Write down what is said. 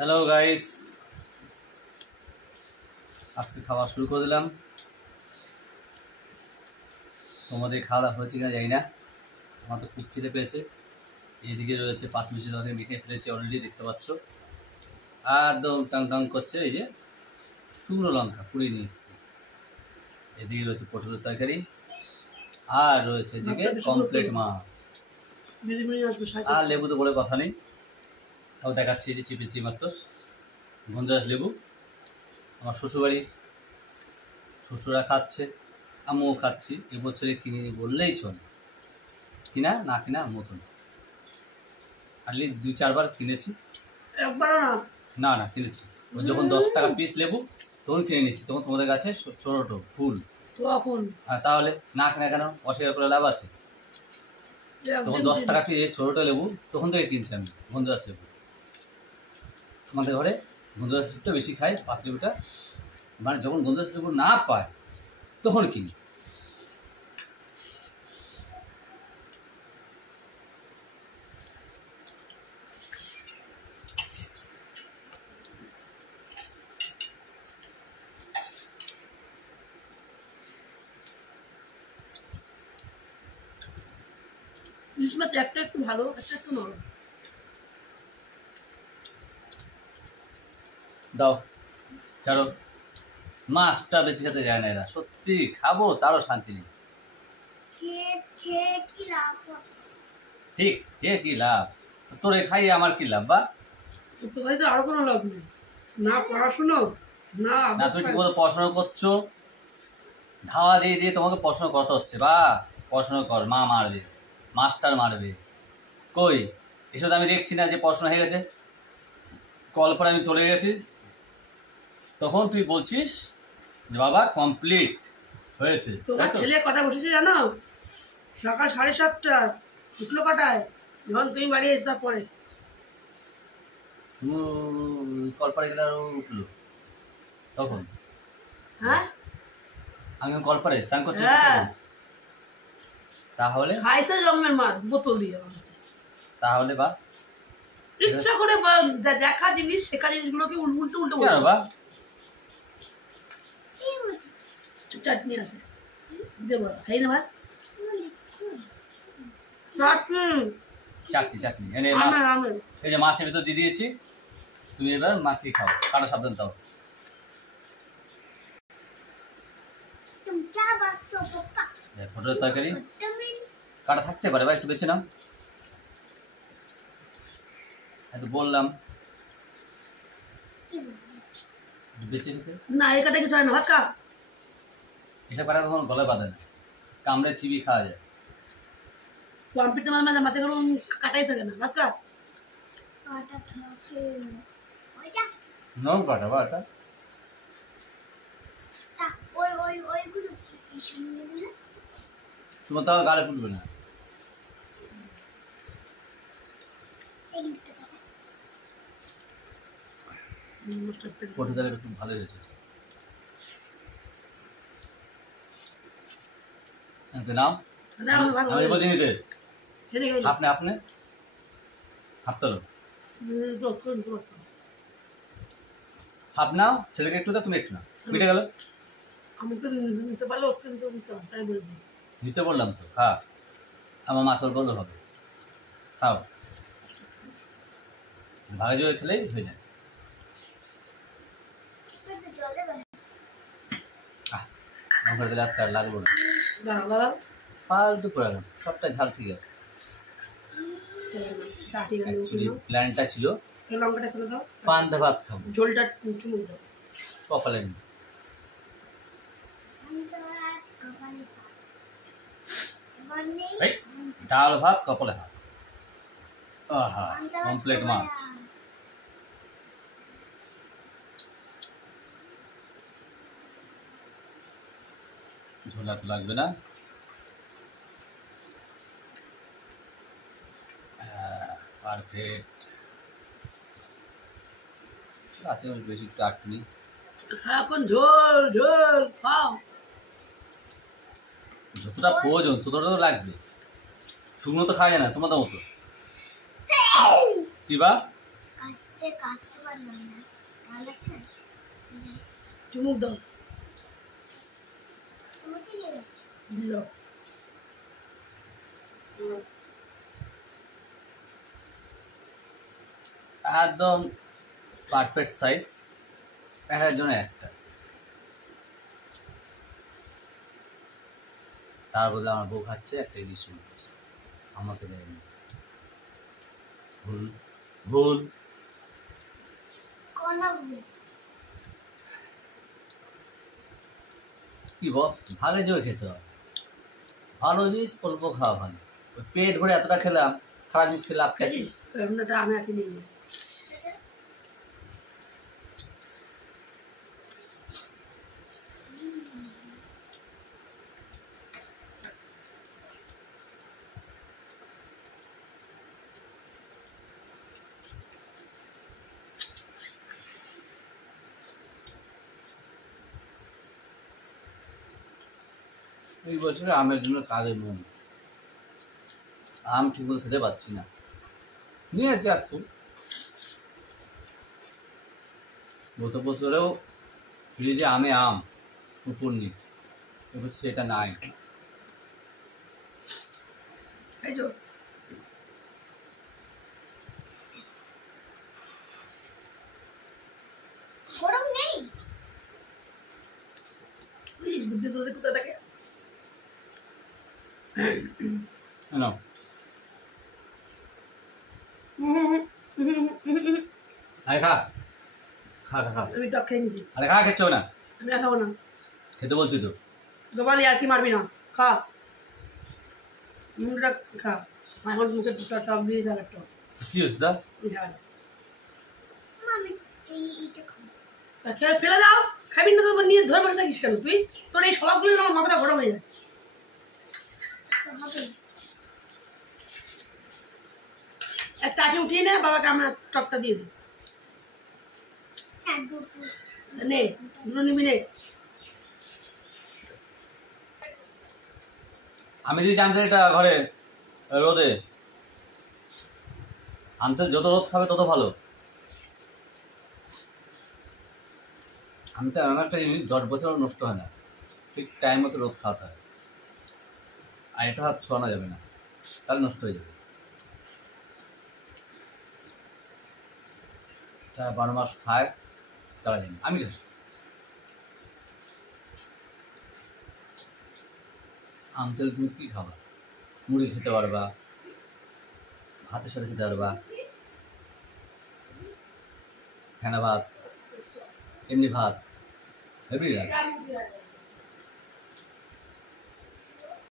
Hello guys, আজকে খাওয়া শুরু করে দিলাম। তোমাদের খাওয়া দাওয়া হয়েছে কিনা জানি না, আমার তো খুব খিদে পেয়েছে। এইদিকে রয়েছে পাঁচমিশি তরকারি, মেখে ফেলেছি অলরেডি, দেখতে পাচ্ছ। একদম টাং টাং করছে, এই যে শুকনো লঙ্কা পুড়িয়ে নিয়ে এসেছি। এদিকে রয়েছে পটলের তরকারি, আর রয়েছে এদিকে কমপ্লিট মাছ, আর লেবু তো বলে কথা নেই। তাও দেখাচ্ছি, এই যে চিপেছি মাত্র গন্ধরাজ লেবু। আমার শ্বশুরবাড়ির শ্বশুরা খাচ্ছে, আমিও খাচ্ছি। এবছরে কিনে বললেই চলে, কিনা না কিনা মতন। আটলি 2-4 বার কিনেছি, না না কিনেছি। ওই যখন 10 টাকা পিস লেবু তখন কিনে নিয়েছি, তখন তোমাদের কাছে ছোট ফুল তখন। তাহলে না কিনা কেন, অস্বীকার করে লাভ আছে? তখন 10 টাকা পিস ছোট লেবু তখন থেকে কিনছি আমি গন্ধরাজ লেবু। আমাদের ঘরে গন্ধরাজ লেবুটা বেশি খাই, পাত লেবুটা মানে যখন গন্ধরাজ লেবু না পায় তখন কিনি। একটা একটু ভালো, একটা একটু নরম। দাও ছাড়ো, মাছটা বেঁচে খেতে যায় না এরা, সত্যি খাবো তারও শান্তি নেই। ঠিক কে কি লাভ, তোরে খাইয়ে আমার কি লাভ? বা আরো কোনো লাভ নেই, না পড়াশুনো না তুমি ঠিক মতো পড়াশোনা করছো, ধাওয়া দিয়ে দিয়ে তোমাকে পড়াশোনা করতে হচ্ছে। বা পড়াশোনা কর, মা মারবে, মাস্টার মারবে। কই এসব আমি দেখছি না যে পড়াশোনা হয়ে গেছে। কল পরে আমি চলে গেছিস, তখন তুই বলছিস যে বাবা কমপ্লিট হয়েছে। তোমার ছেলে কটা বসেছে জানো? সকাল 7:30 উঠলো কটায়? যখন তুমি বাড়ি এসে তারপরে তুই কল পরে গেলে আরো উঠলো তখন। হ্যাঁ আমি কল পরে স্নান করছি, তাহলে খাইছে জন্মের মার বোতল দিয়ে। তাহলে বা ইচ্ছা করে দেখা জিনিস, শেখা জিনিসগুলোকে উল্টো উল্টো কেন বা? চাটনি আছে দেবো, খাই না ভাত। চাটনি চাটনি এনে এই যে মাছের ভিতর দিয়ে দিয়েছি, তুমি এবার মাখিয়ে খাও, কাটা সাবধান। তাও পটলের তরকারি কাটা থাকতে পারে বা একটু বেছে নাও, এত বললাম বেছে খেতে। না এই কাটা কিছু হয় না, ভাত খা। এসব কাটা কখন গলায় বাঁধে না, কামড়ে চিবি খাওয়া যায়। কম্পিউটার মাঝে মাঝে মাছের কোনো কাটাই থাকে না, ভাত খা। নাও কাটা বা এটা তোমার তো গালে ফুটবে না। পটল তরকারিটা খুব ভালো হয়েছে। নাম আমি বলছি নিতে, আপনি আপনি হাফ তোলো, হাফ নাও, ছেলেকে একটু দাও, তুমি একটু নাও, মিটে গেল। আমি তো নিতে পারলে অত্যন্ত তাই বলবো। নিতে বললাম তো, খা, আমার মাথার গলো হবে, খাও, ভাগে জোরে খেলেই হয়ে যায়। লঙ্কার দিলে আজকে আর লাগলো না, ফালতু করে গেল, সবটা ঝাল ঠিক আছে। অ্যাকচুয়ালি প্ল্যানটা ছিল পান্তা ভাত খাবো, ঝোলটা চুমুক দাও কপালে নেই। ডাল ভাত কপালে হাত, আহা কমপ্লিট মাছ। ঝোলা তো লাগবে না, পারফেক্ট আছে। বেশি একটু আটনি, এখন ঝোল ঝোল খাও, যতটা প্রয়োজন ততটা তো লাগবে। শুকনো তো খাওয়া যায় না তোমাদের মতো। কি বা চুমুক দাও দিল একদম পারফেক্ট সাইজ, একজনে একটা। তার বলে আমার বউ খাচ্ছে, একটা ইলিশ মাছ আমাকে দেয়নি। ভুল ভুল। কি বস, ভাগে জোরে খেতে হয়, ভালো জিনিস অল্প খাওয়া ভালো। ওই পেট ভরে এতটা খেলাম, খারাপ জিনিস খেলে লাভ খাই। এমনটা আমি আর কি নিয়ে নিই। এই বছরে আমের জন্য কাজে মন, আম ঠিক মতো খেতে পাচ্ছি না। নিয়ে আছে আসতো গত বছরেও ফ্রিজে আমে আম উপর নিচ, এবার সেটা নাই। এই তো গরম নেই। প্লিজ বুদ্ধি তোদের কোথায় থাকে? নাও আরে খা খা খা খা, আমি টক খেয়ে নিছি, আরে খা, খেচ্ছ না? আমি আর খাবো না। খেতে বলছি তো। গোপালি আর কি মারবি না, খা মুখটা খা। এখন মুখে টক দিয়েছ আর টক কি হচ্ছে দা? আমি এইটা খাবো। খেয়ে ফেলে দাও, খাবি না তো নিয়ে ধরে বসে থাকিস কেন তুই? তোর এই স্বভাবগুলো আমার মাথাটা গরম হয়ে যায়। তো হবে। একটা আটি উঠিয়ে নে, বাবাকে আমার টকটা দিয়ে দিই। হ্যাঁ, দুটো। নে দুটো নিবি নে। আমি দিয়েছি আনতে এটা ঘরে রোদে আনতে, যত রোদ খাবে তত ভালো। আনতে এমন একটা জিনিস 10 বছর নষ্ট হয় না, ঠিক টাইম মতো রোদ খাওয়াতে হয়। আর এটা হাত ছোঁয়ানো যাবে না, তাহলে নষ্ট হয়ে যাবে। তারা 12 মাস খায়, তারা জানে। আমি খাই, আনতে তুমি কি খাবা? মুড়ি খেতে পারবা, ভাতের সাথে খেতে পারবা, ফেনা ভাত, এমনি ভাত, হেভি লাগে।